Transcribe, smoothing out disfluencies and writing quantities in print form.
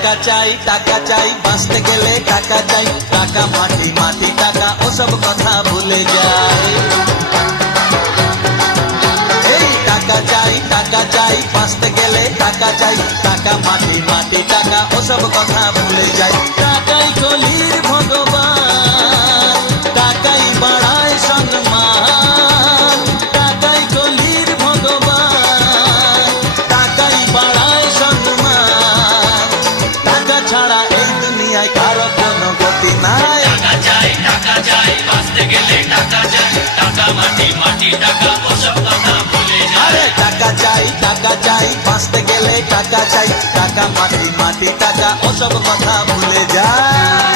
টাকা চাই বাঁচতে গেলে টাকা চাই, টাকা মাটি মাটি টাকা ওসব কথা ভুলে যাই। এই টাকা চাই বাঁচতে গেলে টাকা চাই, টাকা মাটি মাটি টাকা ওসব কথা ভুলে যাই। টাকাই কলির ভগবান, টাকাই বাড়ায় সম্মান, টাকাই কলির ভগবান, টাকাই বাড়ায় সম্মান। টাকা ছাড়া এই দুনিয়ায় কারো কোনো গতি নাই। টাকা চাই বাঁচতে গেলে টাকা চাই, টাকা মাটি মাটি টাকা ওসব কথা ভুলে যাই। আরে টাকা চাই বাঁচতে গেলে টাকা চাই, টাকা মাটি মাটি টাকা ওসব কথা ভুলে যায়।